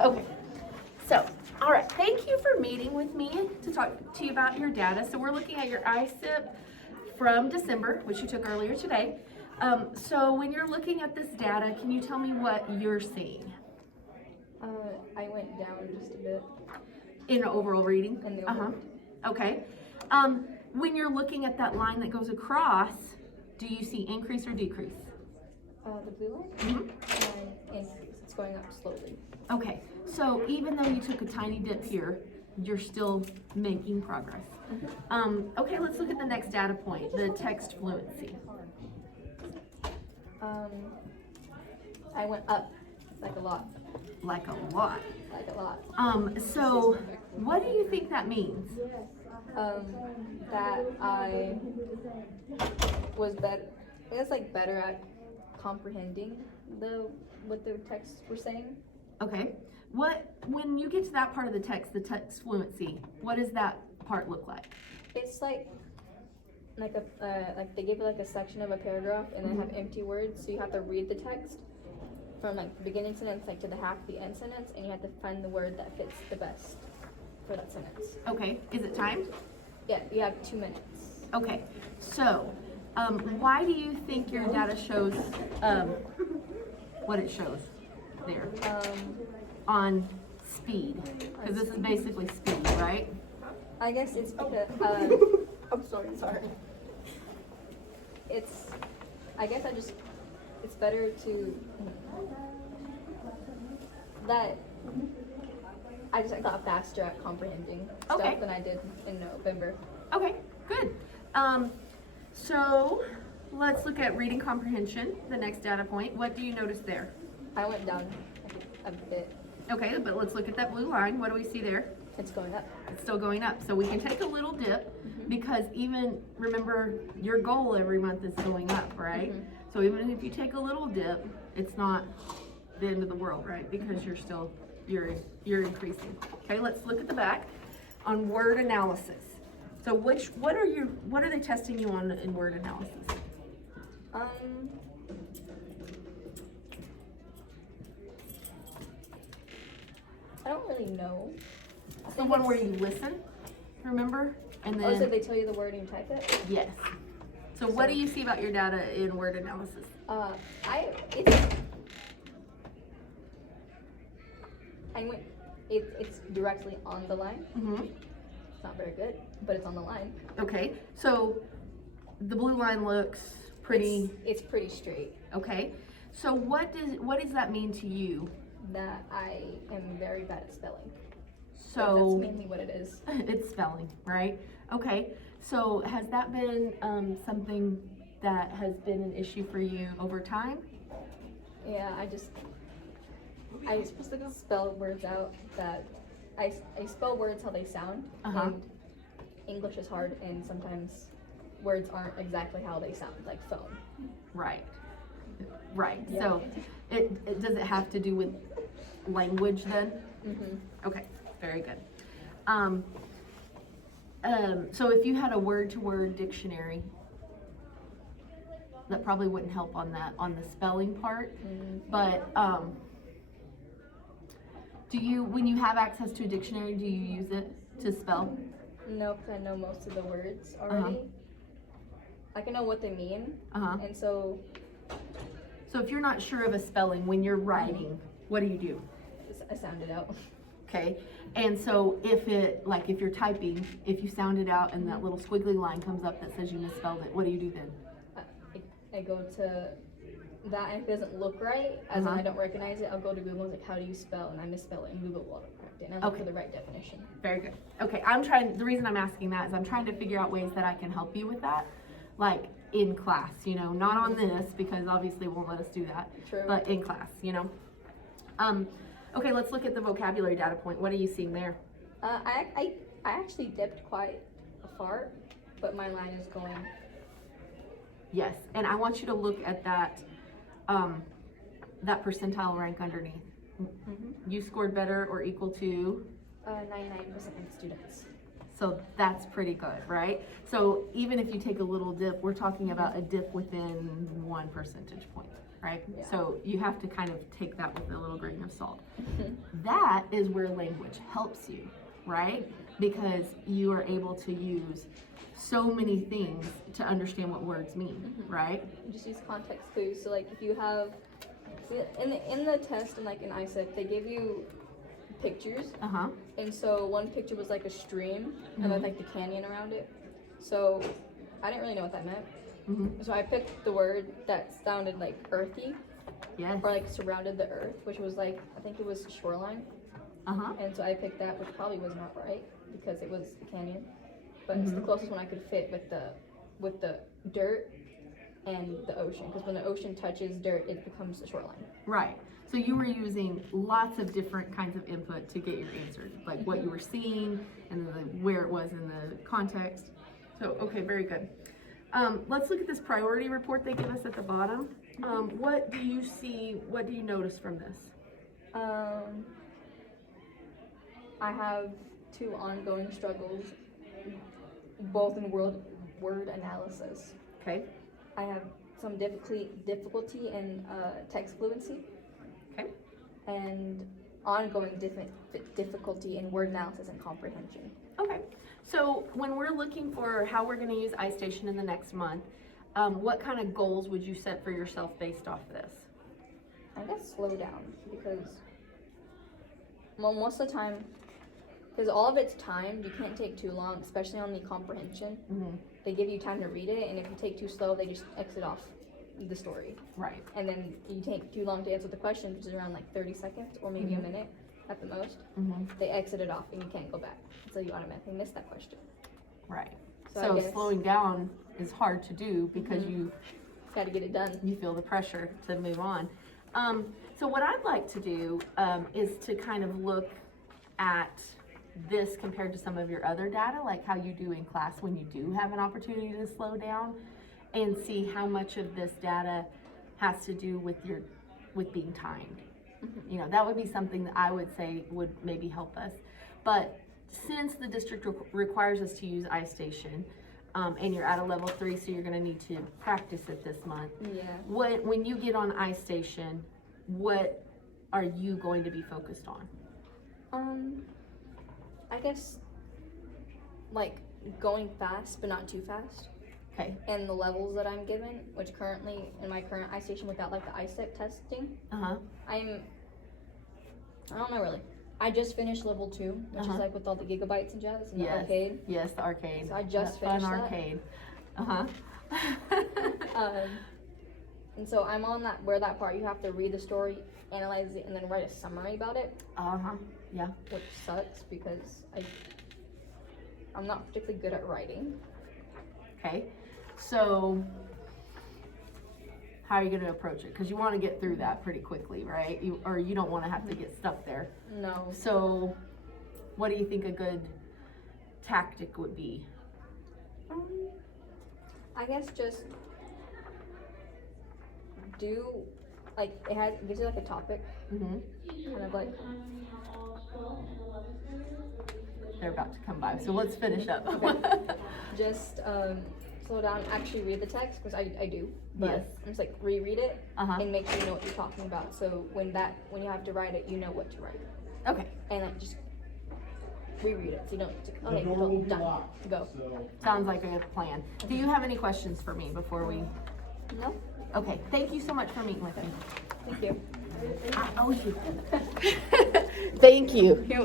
Okay, so, all right, thank you for meeting with me to talk to you about your data. So we're looking at your ISIP from December, which you took earlier today. So when you're looking at this data, can you tell me what you're seeing? I went down just a bit. In overall reading? In the overall reading. Okay. When you're looking at that line that goes across, do you see increase or decrease? The blue line? Mm-hmm. Increase. It's going up slowly. Okay, so even though you took a tiny dip here, you're still making progress. Okay, let's look at the next data point, the text fluency. I went up like a lot. Like a lot. Like a lot. So what do you think that means? That I was better. I guess like better at comprehending what the texts were saying. Okay. When you get to that part of the text fluency, what does that part look like? It's like they give you like a section of a paragraph and then have empty words, so you have to read the text from like the beginning sentence like to the half the end sentence, and you have to find the word that fits the best for that sentence. Okay. Is it timed? Yeah, you have 2 minutes. Okay. So why do you think your data shows what it shows there on speed? Because this is basically speed, right? I guess it's because I'm sorry. It's better to that I got faster at comprehending Okay. stuff than I did in November. Okay, good. So let's look at reading comprehension, the next data point. What do you notice there? I went down a bit. Okay, but let's look at that blue line. What do we see there? It's going up. It's still going up. So we can take a little dip because remember, your goal every month is going up, right? So even if you take a little dip, it's not the end of the world, right? Because you're increasing. Okay, let's look at the back on word analysis. So what are they testing you on in word analysis? I don't really know. It's the one where you listen, remember? And then so they tell you the word and you type it? yes. So what do you see about your data in word analysis? It's directly on the line. It's not very good, but it's on the line. Okay, so the blue line looks pretty. It's pretty straight. Okay, so what does that mean to you? That I am very bad at spelling. So that's mainly what it is. It's spelling, right? Okay, so has that been something that has been an issue for you over time? Yeah, I spell words out that I spell words how they sound, and English is hard, and sometimes words aren't exactly how they sound, like phone. Right. Yeah. So does it have to do with language then? Okay, very good. So if you had a word-to-word dictionary, that probably wouldn't help on the spelling part. But when you have access to a dictionary, do you use it to spell? No, because I know most of the words already. Like I know what they mean, and so if you're not sure of a spelling when you're writing, what do? I sound it out. Okay, and so if you're typing, if you sound it out and that little squiggly line comes up that says you misspelled it, what do you do then? I go to that, and if it doesn't look right, as in I don't recognize it, I'll go to Google and like, how do you spell? And I misspell it, and Google will autocorrect it, and I look for the right definition. Very good. Okay, the reason I'm asking that is I'm trying to figure out ways that I can help you with that, like in class, not on this, because obviously it won't let us do that. True. But in class, Okay, let's look at the vocabulary data point. What are you seeing there? I actually dipped quite far, but my line is going. Yes, and I want you to look at that percentile rank underneath. You scored better or equal to 99% of students. So that's pretty good, right? So even if you take a little dip, we're talking about a dip within 1 percentage point. right? Yeah. So you have to kind of take that with a little grain of salt. That is where language helps you, right? Because you are able to use so many things to understand what words mean, right? Just use context clues. So like if you have in the test and like in ISEP, they give you pictures, and so one picture was like a stream and with like the canyon around it. So I didn't really know what that meant. So I picked the word that sounded like earthy, Yes. or like surrounded the earth, which was like, I think it was shoreline. And so I picked that, which probably was not right because it was a canyon, but it's the closest one I could fit with the dirt and the ocean, because when the ocean touches dirt, it becomes the shoreline. Right. So you were using lots of different kinds of input to get your answer, like what you were seeing and where it was in the context. So, okay, very good. Let's look at this priority report they give us at the bottom. What do you see, what do you notice from this? I have 2 ongoing struggles, both in word analysis. Okay. I have some difficulty in text fluency. Okay. And ongoing difficulty in word analysis and comprehension. Okay. So when we're looking for how we're going to use iStation in the next month, what kind of goals would you set for yourself based off this? I guess slow down, because most of the time, because all of it's timed, you can't take too long, especially on the comprehension. They give you time to read it, and if you take too slow, they just exit off the story. Right. And then you take too long to answer the question, which is around like 30 seconds or maybe a minute at the most. They exit it off and you can't go back, so you automatically miss that question. Right. So So I guess slowing down is hard to do because you got to get it done. feel the pressure to move on. So what I'd like to do is to kind of look at this compared to some of your other data, like how you do in class when you do have an opportunity to slow down, and see how much of this data has to do with being timed. You know, that would be something that I would say would maybe help us. But since the district requires us to use iStation, and you're at a level 3, so you're going to need to practice it this month. Yeah. When you get on iStation, what are you going to be focused on? I guess like going fast but not too fast. Okay. And the levels that I'm given, which currently in my current iStation without like the ISEC testing, I don't know really. I just finished level 2, which is like with all the gigabytes and jazz and the arcade. Yes, the arcade. So I just That finished fun that. arcade. And so I'm on that part you have to read the story, analyze it, and then write a summary about it, Yeah. which sucks because I'm not particularly good at writing. Okay. So how are you going to approach it? Because you want to get through that pretty quickly, right? You don't want to have to get stuck there. No. So what do you think a good tactic would be? I guess just do like it gives you like a topic, kind of like. They're about to come by, so let's finish up. Just slow down, actually read the text, because I do, but Yes. just like reread it and make sure you know what you're talking about, so when you have to write it, you know what to write. Okay. And like just reread it, so you don't okay, done, go. Sounds like a good plan. Do you have any questions for me before we? No? Okay, thank you so much for meeting with me. Thank you. I owe you. Thank you. You're